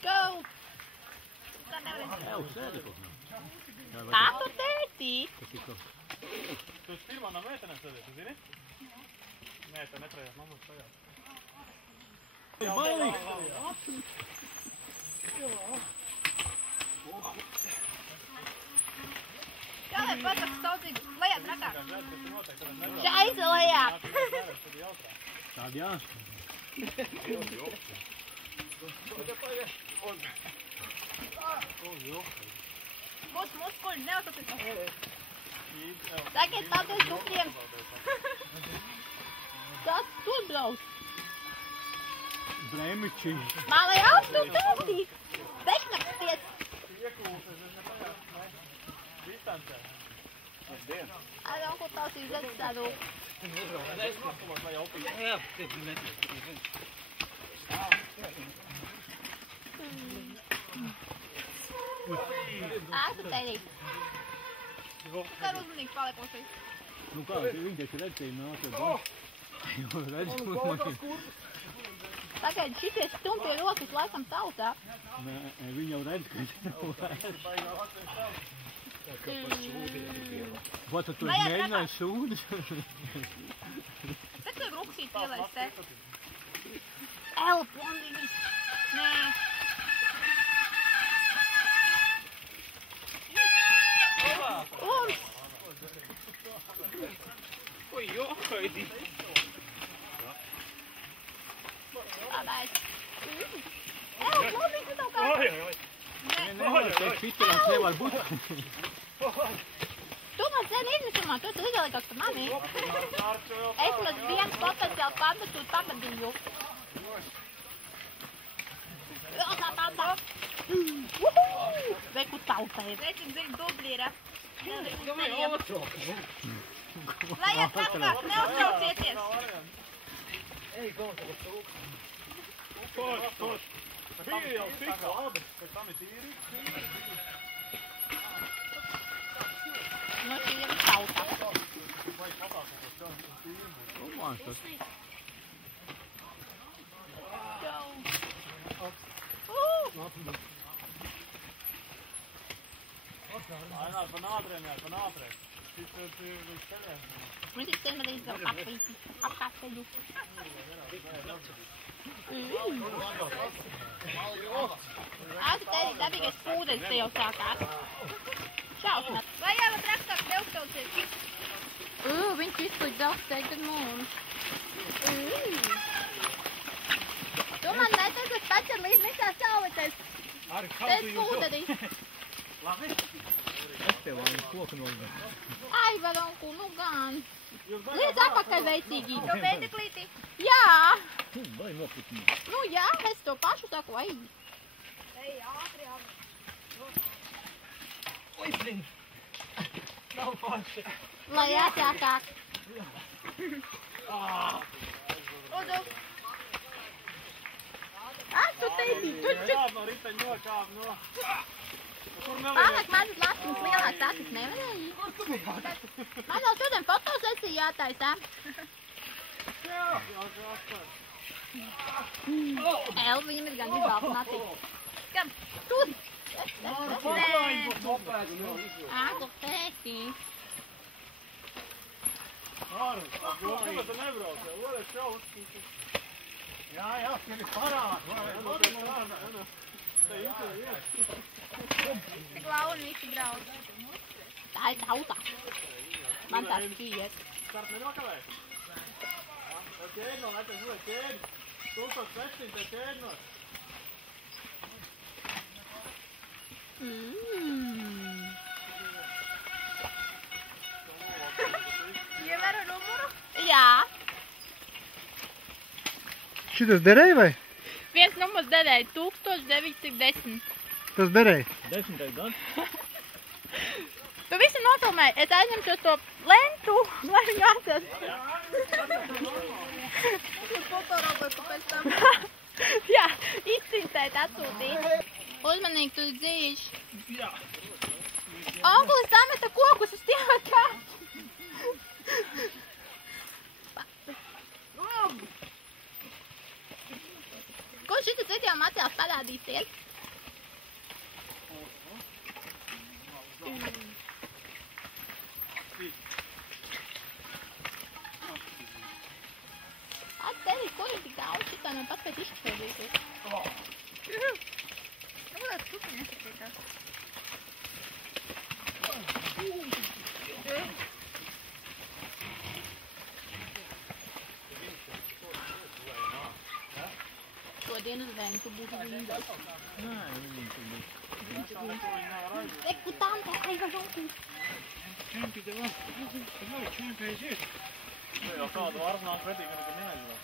Go! Evo, sēdi kaut kā. Kā tu tēti? Tu esi pirmā no meitenēm sēdēji, tu zini? Nē, tā neprējās mammas tajā. Bailīgs! Jā, lai pasaka saudzīgi, lejā trakā. Šaiza lejā. Tādi jā. Būs muskuļi, neuzsatikas. Tagad tādos dupļiem. Kas tur brauc? Brēmiči. Mālai augstu tēti. Pēknaksties. Ai, onko taas yhdessä tuu. Äästu teidi. Tää uzmanīgi palikusi. Nu kā, viņi taču redzēja nākot. Jo redz, Tagad šitie stumpie rokas laikam tautā. Nē, viņi jau redz, ka nav vairs. Ko tad tu mēģināji sūdzi? Tad tu ruksīt ielaist te. Elpondīgi. Nē. Urs. Oi, johaidi. Labais. Elpondīgi tu kā. Oi. Te pitilāns nevar būt. Tu man sen iznesumā, tu lielākāks par mani. Es man viens potenciāli pametu pamadiņu. Veku tautēji. Vecim zinu dublīra. Lai iet atkāk, neuztraucieties. Koš. Bija jau tik labi, ka tam ir tīri. Nu, šī ir tautā. Domāju, tas. Ainā, panātrēm. Šis ir līdz ceļiem. Viņš ir sen līdz apkārtēju. Ātri tēdi dabīgais pūdeļs te jau sākās. Šausmas. Vai jau traktāk neuztraucies? Viņš izplik daudz teikt ar mums. Tu man neteici, ka pēc ar līdz nekā saulēties. Tēs pūdeļi. Labi? Es tev vajag koku nozīmē. Ai, varonku, nu gan. Līdz apakaļ veicīgi. Tu pēdeklīti? Jā. Vai noputnī? Nu jā, es to pašu saku, ai. Ej, ātri. Oi, blin. Nav paši. Lai jāsākāk. Udu. Tu teidi, tu čuk. Kāp no riteņo, kāp no. Pārāk mazas lastiņas lielāk tākas nevarēji. Man vēl šodien fotosesija jātaisā. Elvīm ir gan izvalpnāti. Skam, tur! Āgu tēti. Kāpēc tu nebrauc? Orais šaus. Jā, tie ir parādi. Tik launi visi brauc. Tā ir tautā. Man tās šķiet. Start nenokavēt? Tā ķēdno, lai tas būtu ķēdi. 1600 ķēdnos. Ievēro numuru? Jā. Šitas derēja vai? Viens numurs derēja 1910. Tas derēja? 10. gads. Tu visi nofilmēji. Es aizņemšos to lentu, lai viņu atrast. Jā, izcintēt atsūtīt. Uzmanīgi, tu dzīši. Jā. Onkulis sameta kokus uz tiem kāds. Ko šitas video mācījās parādīties. Tevi, ko ir tik daudz, šitā man pat pēc izšķēdīties. Varētu tupi nesapītās. Šodien uz vēm tu būtu vīndās. Reku tam, tā aiva žonku. Čempi tev var. Čempi aiziet. Jau kādu varu nāk pretī, ka nekad neaizvās.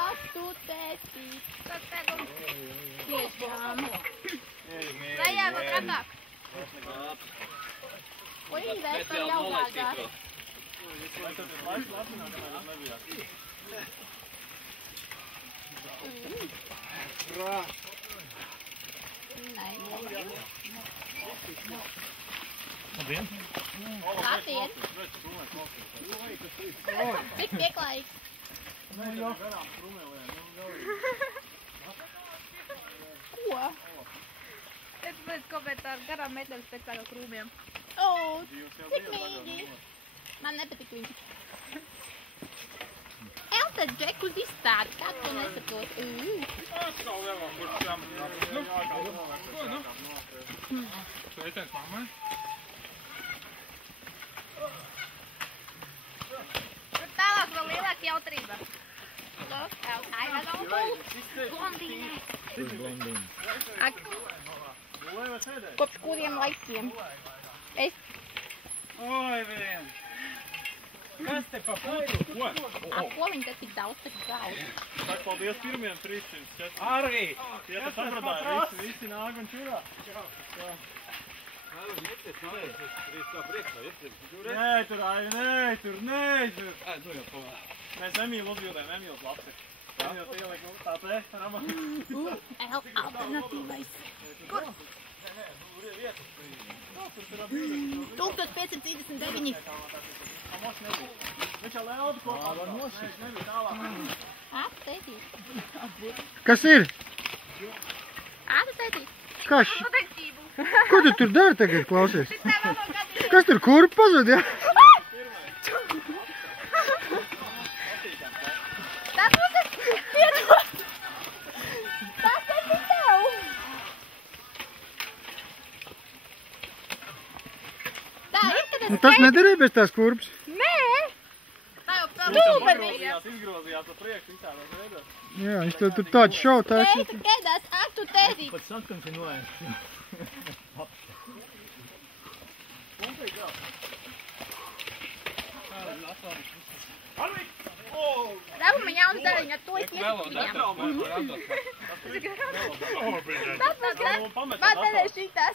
Ak, tu tēti. Tad tev. Tiešām. Vai jābūt trakāk? Oi, vēl par jau gādāt. Vai tad ir laiks Latvijā, ka mēs nebijāt? Nē. Labdien. Labdien. Tik pieklājīgs. Ko? Es pēc komentāru garām meteļus pēc kā no krūmiem. O, cik mīgi. Man nepatik viņš. Elta džekus izstādi, kā tu nesaprot. Atkal lielāk, kurš šām Sveiciens mammai. Tur tālāk vēl lielāka jautrība. Look, aiva žonku. Blondīne. Ak, kopš kuriem laikiem? Es... Oi, vien. Kas te pa putru? Ko? Ak, ko viņi te tik daudz tak daudz? Saka, paldies pirmiem 300. Arī! Tie te sapradāja, visi nāk un čurā. Nē, tur, Mēs nemīl uzjūdēm, nemīl lapsi. Nemīl ieliek, tā te, rama. Alternatīvais. Kur? 1539. Viņš jau lēldu kopā var nosist. Nebija tālāk. Tētī. Kas ir? Tētī. Kas? Pateiktību. Ko tu tur dari tagad, klausies? Kas tur kurp pazud, ja? Tas būs piedod. Tas ir tev. Tā ir, kad es Tas nederēja bez tās kurps. Nē. Tā jau Pagrozījās, izgrozījās pa priekšu visādos veidos. Jā, viņš tur tāds šau, tāds. Tēti, kēdās, ak, tu tēti. Pat sakams ir noēst. Revu man jauns dariņ, ar to es iesaku viņam. Tas būs grāts. Man nedēļ šitas.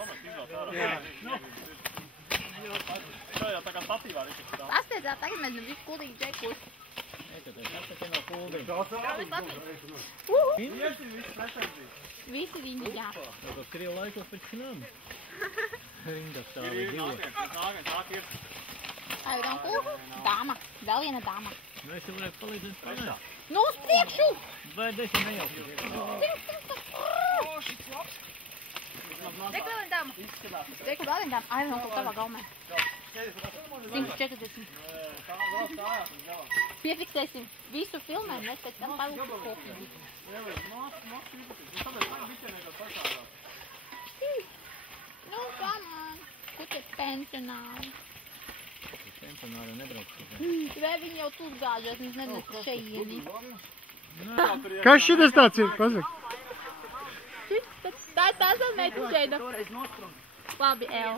Tā jau tā kā statīvā viņš ir. Pasteidzā, tagad mēs visu kuldīgi džekus. Visi viņi, jā. Tas Krievu laikos pēc nam. Rindas tā Ir bija. nāk ir. Ai, Ranku, dāma. Vēl viena dāma. Mēs jau varētu palīdzēt spēlēt. Nu, uz priekšu! Vai desmit nejauki? Cik vēl ir dama? Reku vēl viena dāma. Ai, Ranku, tavā gaumē. 140. Piefiksēsim visu filmēm, mēs pēc tam palūksim kopīgi. Nu, come on. Kur te pensionāri? Pensionāri nebrauc. Vai viņi jau tur gāžās, viņš nenes šeieni. Kas šitas tāds ir? Pasaka. Tas vēl meitu šeida. Labi, El.